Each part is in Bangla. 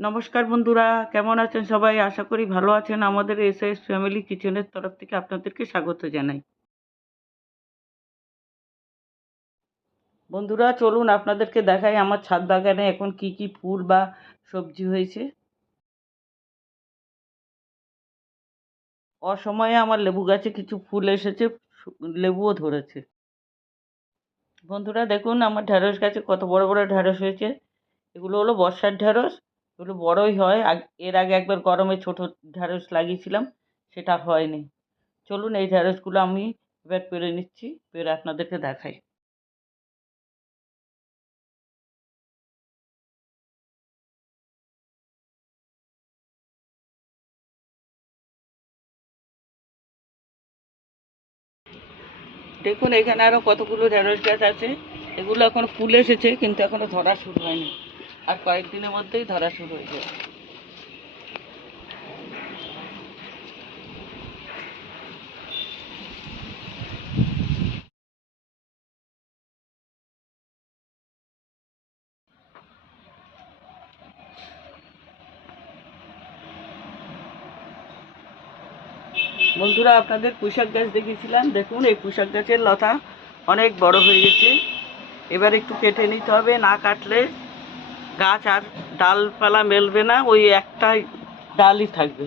নমস্কার বন্ধুরা, কেমন আছেন সবাই? আশা করি ভালো আছেন। আমাদের এস এস ফ্যামিলি কিচেনের তরফ থেকে আপনাদেরকে স্বাগত জানাই। বন্ধুরা, চলুন আপনাদেরকে দেখাই আমার ছাদ বাগানে এখন কি কি ফুল বা সবজি হয়েছে। অসময়ে আমার লেবু গাছে কিছু ফুল এসেছে লেবুও ধরেছে। বন্ধুরা, দেখুন আমার ঢ্যাঁড়স গাছে কত বড় বড় ঢ্যাঁড়স হয়েছে। এগুলো হলো বর্ষার ঢ্যাঁড়স এগুলো বড়ই হয়। এর আগে একবার গরমে ছোট ঢ্যাঁড়স লাগিয়েছিলাম, সেটা হয়নি। চলুন এই ঢ্যাঁড়সগুলো আমি এবার পেরে নিচ্ছি, পেরে আপনাদেরকে দেখাই। দেখুন, এখানে আরও কতগুলো ঢেঁড়স গাছ আছে। এগুলো এখন ফুল এসেছে, কিন্তু এখনও ধরা শুরু হয়নি। আর কয়েকদিনের মধ্যেই ধরা শুরু হয়ে যাবে। বন্ধুরা, আপনাদের পুঁইশাক গাছ দেখিয়েছিলাম। দেখুন, এই পুঁইশাক গাছের লতা অনেক বড় হয়ে গেছে। এবার একটু কেটে নিতে হবে, না কাটলে গাছ আর ডালপালা মেলবে না, ওই একটাই ডালই থাকবে।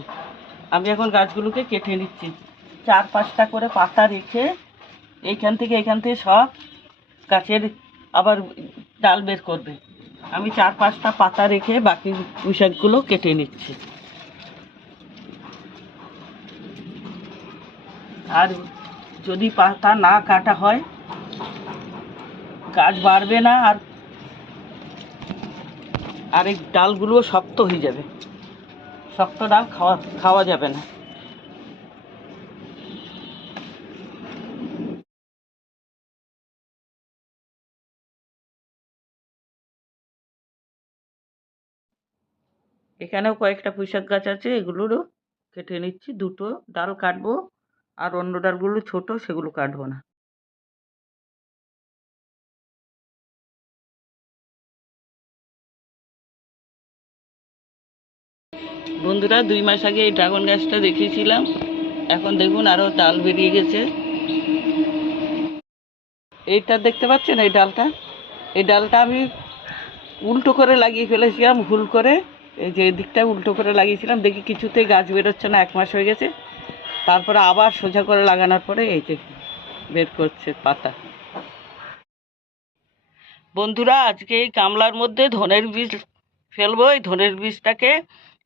আমি এখন গাছগুলোকে কেটে নিচ্ছি। চার পাঁচটা করে পাতা রেখে এইখান থেকে এখান থেকে সব গাছের আবার ডাল বের করবে। আমি চার পাঁচটা পাতা রেখে বাকি পুঁইশাকগুলো কেটে নিচ্ছি। আর যদি পাতা না কাটা হয়, গাছ বাড়বে না আর আর এই ডালগুলো শক্ত হয়ে যাবে। শক্ত ডাল খাওয়া খাওয়া যাবে না। এখানেও কয়েকটা পুঁইশাক গাছ আছে, এগুলোরও কেটে নিচ্ছি। দুটো ডাল কাটবো, আর অন্য ডালগুলো ছোট, সেগুলো কাটবো না। বন্ধুরা, দুই মাস আগে এই ড্রাগন গাছটা দেখিয়েছিলাম এখন দেখুন আরও ডাল বেরিয়ে গেছে। এইটা দেখতে পাচ্ছেন এই ডালটা? এই ডালটা আমি উল্টো করে লাগিয়ে ফেলেছিলাম, ভুল করে। এই যে দিকটা উল্টো করে লাগিয়েছিলাম, দেখি কিছুতেই গাছ বেরোচ্ছে না, এক মাস হয়ে গেছে। তারপরে আবার সোজা করে লাগানোর পরে এই যে বের করছে পাতা। বন্ধুরা, আজকে এই গামলার মধ্যে ধনের বীজ ফেলব। এই ধনের বীজটাকে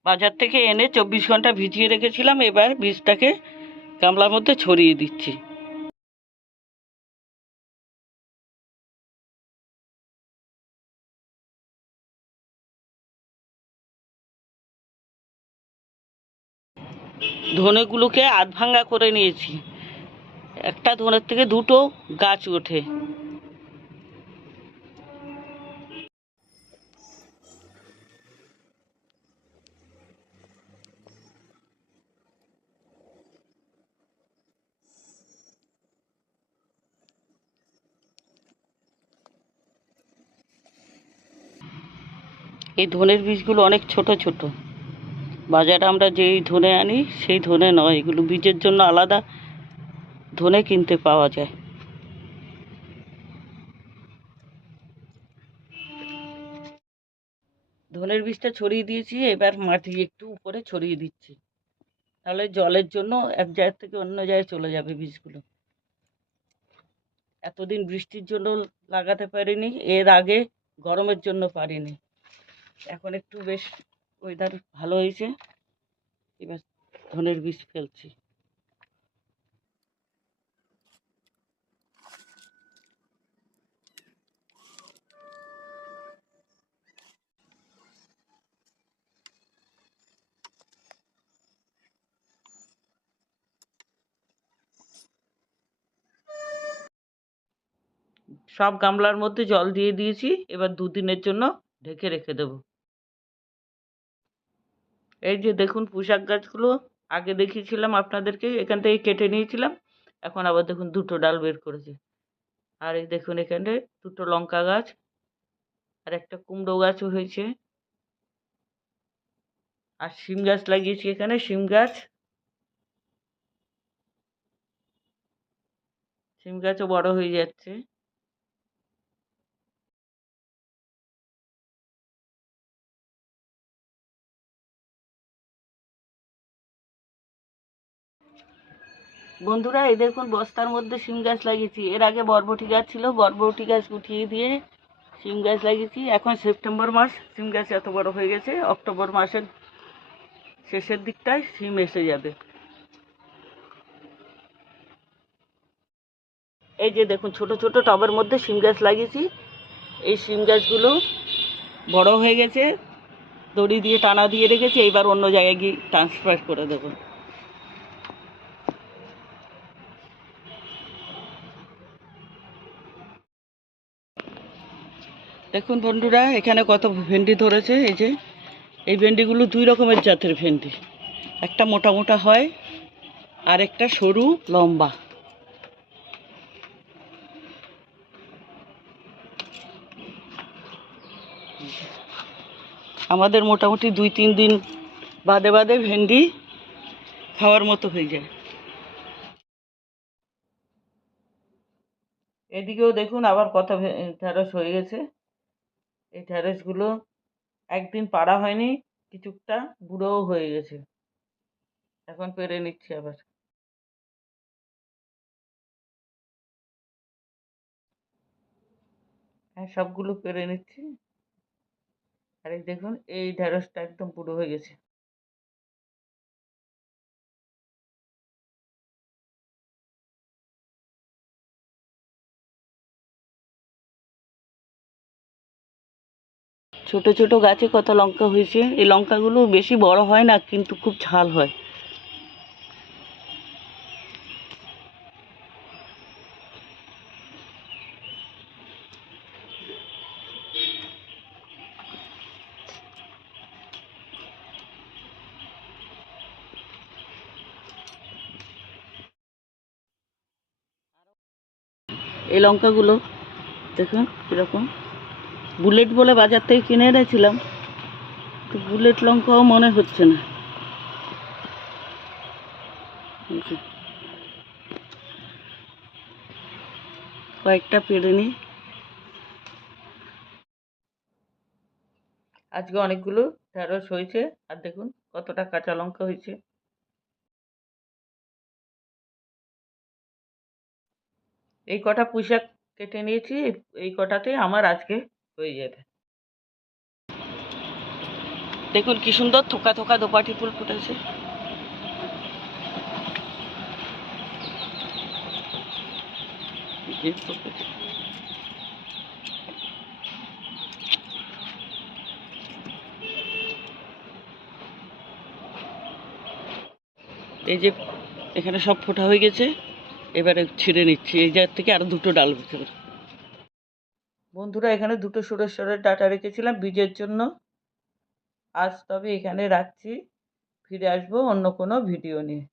বাজার থেকে এনে চব্বিশ ঘণ্টা ভিজিয়ে রেখেছিলাম, এবার বীজটাকে গামলার মধ্যে ছড়িয়ে দিচ্ছি। ধনেগুলোকে আধ ভাঙ্গা করে নিয়েছি। একটা ধনের থেকে দুটো গাছ ওঠে। এই ধনের বীজগুলো অনেক ছোট ছোট। বাজারে আমরা যেই ধনে আনি, সেই ধনে নয়। এগুলো বীজের জন্য আলাদা ধনে কিনতে পাওয়া যায়। ধনের বীজটা ছড়িয়ে দিয়েছি, এবার মাটি একটু উপরে ছড়িয়ে দিচ্ছি। তাহলে জলের জন্য এক জায়গা থেকে অন্য জায়গায় চলে যাবে বীজগুলো। এতদিন বৃষ্টির জন্য লাগাতে পারিনি, এর আগে গরমের জন্য পারিনি। এখন একটু বেশ ওয়েদার ভালো হয়েছে। এবার ধনের বীজ ফেলছি। সব গামলার মধ্যে জল দিয়ে দিয়েছি। এবার দুদিনের জন্য ঢেকে রেখে দেব। এই যে দেখুন পুঁশাক গাছগুলো, আগে দেখিয়েছিলাম আপনাদেরকে, এখান থেকে কেটে নিয়েছিলাম, এখন আবার দেখুন দুটো ডাল বের করেছে। আর এই দেখুন এখানে দুটো লঙ্কা গাছ আর একটা কুমড়ো গাছও হয়েছে। আর শিম গাছ লাগিয়েছি এখানে, শিম গাছ। শিম গাছও বড় হয়ে যাচ্ছে। বন্ধুরা, এই দেখুন, বস্তার মধ্যে শিম গাছ লাগিয়েছি। এর আগে বরবটি গাছ ছিল, বরবটি গাছ উঠিয়ে দিয়ে শিম গাছ লাগিয়েছি। এখন সেপ্টেম্বর মাস, শিম গাছ এত বড় হয়ে গেছে, অক্টোবর মাসের শেষের দিকটায় শিম এসে যাবে। এই যে দেখুন, ছোট ছোট টবের মধ্যে শিম গাছ লাগিয়েছি। এই শিম গাছগুলো বড় হয়ে গেছে, দড়ি দিয়ে টানা দিয়ে রেখেছি, এইবার অন্য জায়গায় গিয়ে ট্রান্সফার করে দেবো। দেখুন বন্ধুরা, এখানে কত ভেন্ডি ধরেছে, এই যে। এই ভেন্ডিগুলো দুই রকমের জাতের ভেন্ডি। একটা মোটা মোটা হয়, আর একটা সরু লম্বা। আমাদের মোটামুটি দুই তিন দিন বাদে বাদে ভেন্ডি খাওয়ার মতো হয়ে যায়। এদিকেও দেখুন আবার কত ঢেঁড়স হয়ে গেছে। এই ঢেঁড়সগুলো একদিন পাড়া হয়নি কিছুটা বুড়োও হয়ে গেছে। এখন পেরে নিচ্ছি আবার। হ্যাঁ সবগুলো পেরে নিচ্ছি। আর এই দেখুন, এই ঢেঁড়সটা একদম বুড়ো হয়ে গেছে। ছোট ছোট গাছে কত লঙ্কা হয়েছে, এই লঙ্কাগুলো বেশি বড় হয় না, কিন্তু খুব ঝাল হয়। এই লঙ্কাগুলো, দেখুন কীরকম। বুলেট বলে বাজার থেকে কিনে এনেছিলাম। তো বুলেট লঙ্কাও মনে হচ্ছে না। কয়েকটা পেরে নিই। আজকে অনেকগুলো ঢেঁড়স হয়েছে, আর দেখুন কতটা কাঁচা লঙ্কা হয়েছে। এই কটা পুঁইশাক কেটে নিয়েছি, এই কটাতে আমার আজকে হয়ে যাবে। দেখুন কি সুন্দর থোকা থোকা দোপাটি ফুল ফুটেছে। এই যে এখানে সব ফোটা হয়ে গেছে এবারে ছিঁড়ে নিচ্ছি। এই জায়গা থেকে আরও দুটো ডাল বেছে বন্ধুরা, এখানে দুটো সুরেশ্বরের ডাটা রেখেছিলাম বীজের জন্য। আজ তবে এখানে রাখছি। ফিরে আসব অন্য কোনো ভিডিও নিয়ে।